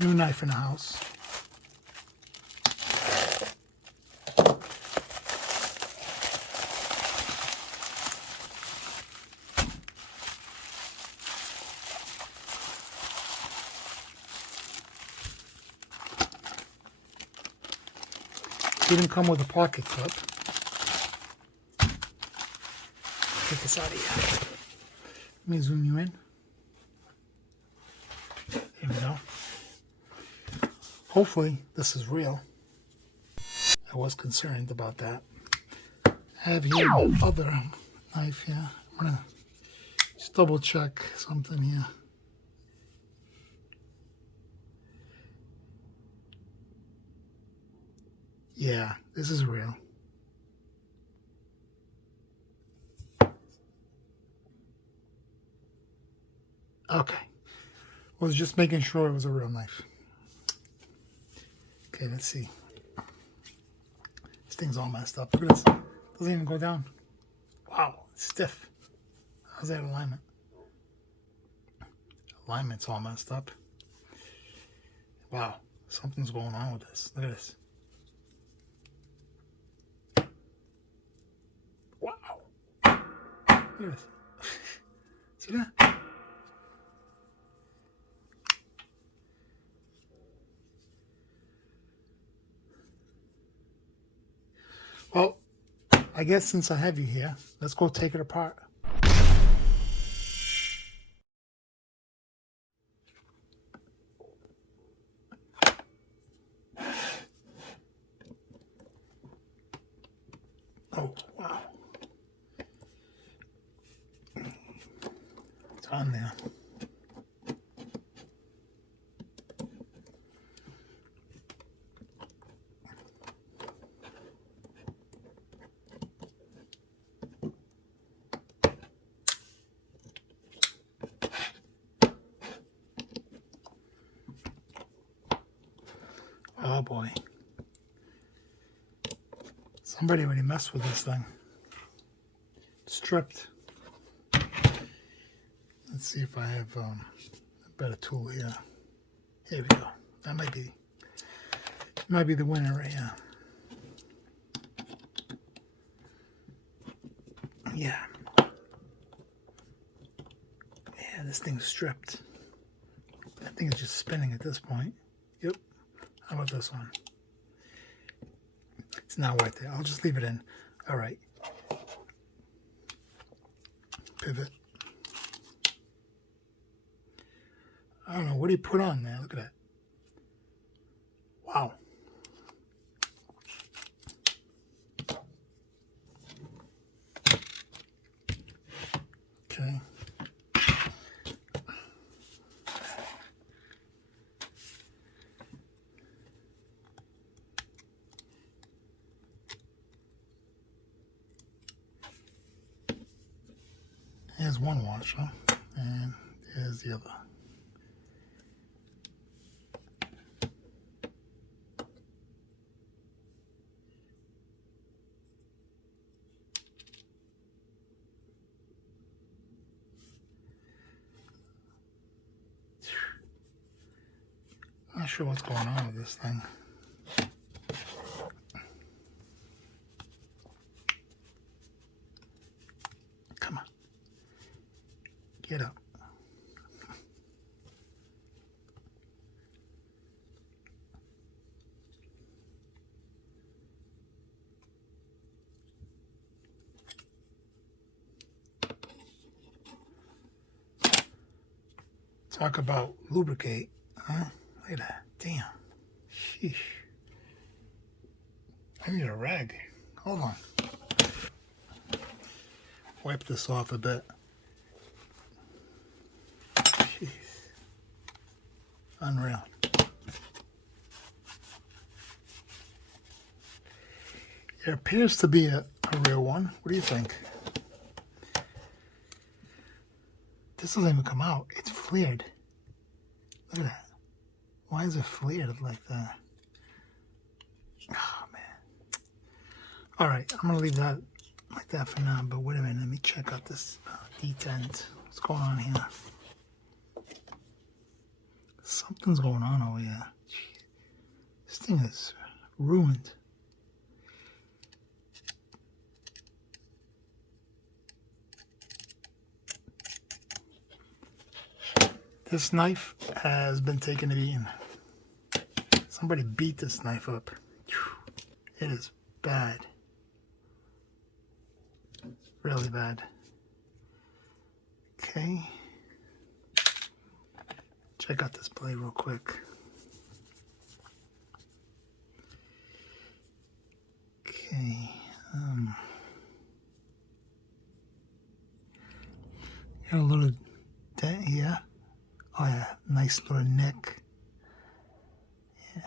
New knife in the house. Didn't come with a pocket clip. Get this out of here. Let me zoom you in. Here we go. Hopefully this is real. I was concerned about that. I have here other knife here. I'm gonna just double check something here. Yeah, this is real. Okay. I was just making sure it was a real knife. Okay, let's see. This thing's all messed up. Look at this. Doesn't even go down. Wow, it's stiff. How's that alignment? Alignment's all messed up. Wow, something's going on with this. Look at this. Wow. Look at this. See that? Well, I guess since I have you here, let's go take it apart. Oh, wow. It's on there. Oh boy. Somebody really messed with this thing. Stripped. Let's see if I have a better tool here. Here we go. That might be the winner right here. Yeah. Yeah, this thing's stripped. That thing is just spinning at this point. Yep. How about this one? It's not worth it. I'll just leave it in. All right. Pivot. I don't know. What do you put on there? Look at that. Wow. Okay. Here's one washer, and here's the other. Not sure what's going on with this thing. Come on. Get up. Talk about lubricate, huh? Look at that. Damn. Sheesh. I need a rag. Hold on. Wipe this off a bit. Jeez. Unreal. It appears to be a real one. What do you think? This doesn't even come out. It's flared. Look at that. Why is it flared like that? Oh, man. All right, I'm going to leave that like that for now. But wait a minute. Let me check out this detent. What's going on here? Something Something's going on over here. This thing is ruined. This knife has been taken to beating. Somebody beat this knife up. It is bad. Really bad. Okay. Check out this blade real quick. Okay. Got a little dent here. Oh yeah, nice little nick. Yeah.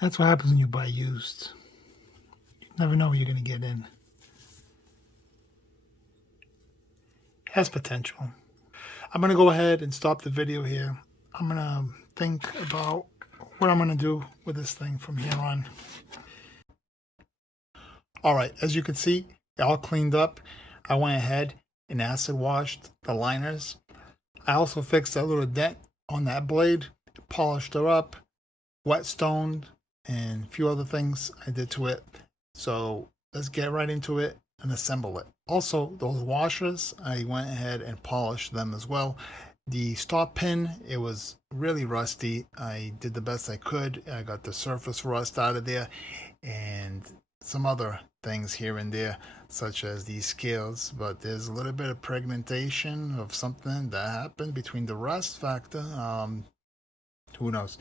That's what happens when you buy used. You never know what you're going to get in. Has potential. I'm going to go ahead and stop the video here. I'm going to think about what I'm going to do with this thing from here on. Alright, as you can see, all cleaned up. I went ahead and acid washed the liners. I also fixed that little dent on that blade, polished her up, whetstones, and a few other things I did to it. So let's get right into it and assemble it. Also, those washers, I went ahead and polished them as well. The stop pin, it was really rusty. I did the best I could. I got the surface rust out of there and some other things here and there, such as these scales, but there's a little bit of fragmentation of something that happened between the rust factor. Who knows?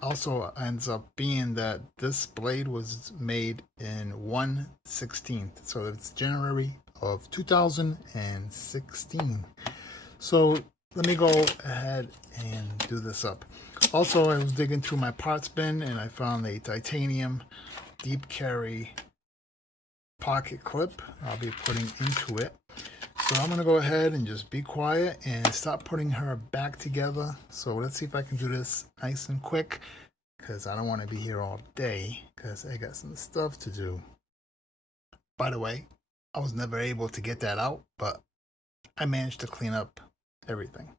Also ends up being that this blade was made in 1/16, so it's January of 2016. So let me go ahead and do this up. Also, I was digging through my parts bin and I found a titanium deep carry pocket clip I'll be putting into it. So I'm going to go ahead and just be quiet and start putting her back together. So let's see if I can do this nice and quick, because I don't want to be here all day because I got some stuff to do. By the way, I was never able to get that out, but I managed to clean up everything.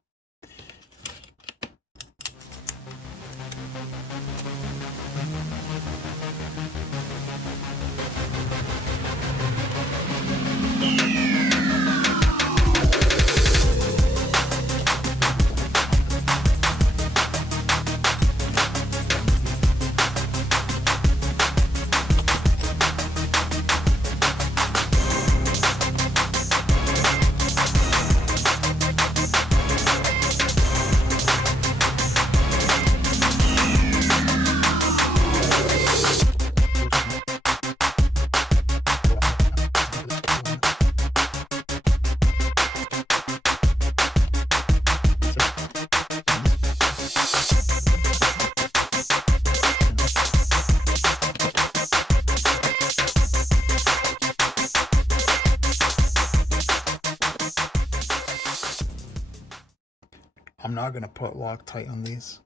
I'm not going to put Loctite on these.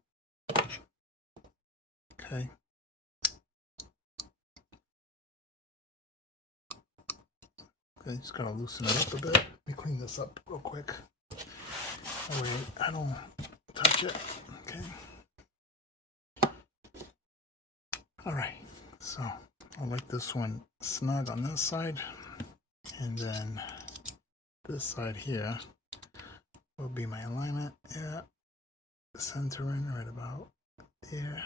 Okay. Okay, just gotta loosen it up a bit. Let me clean this up real quick. That way I don't touch it. Okay. Alright, so I'll like this one snug on this side, and then this side here will be my alignment. Yeah, centering right about there.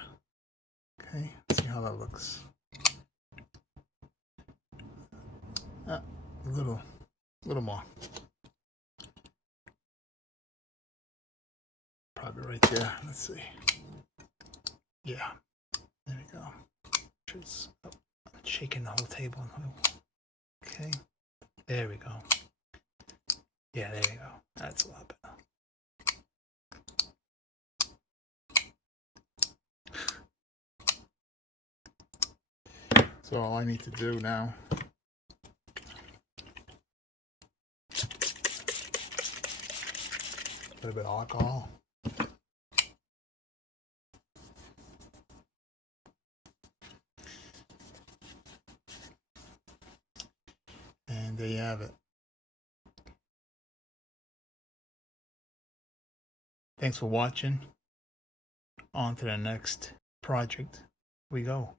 Okay, see how that looks. A little more. Probably right there. Let's see. Yeah, there we go. Just shaking the whole table. Okay, there we go. Yeah, there we go. That's a lot better. So all I need to do now, a little bit of alcohol. And there you have it. Thanks for watching. On to the next project we go.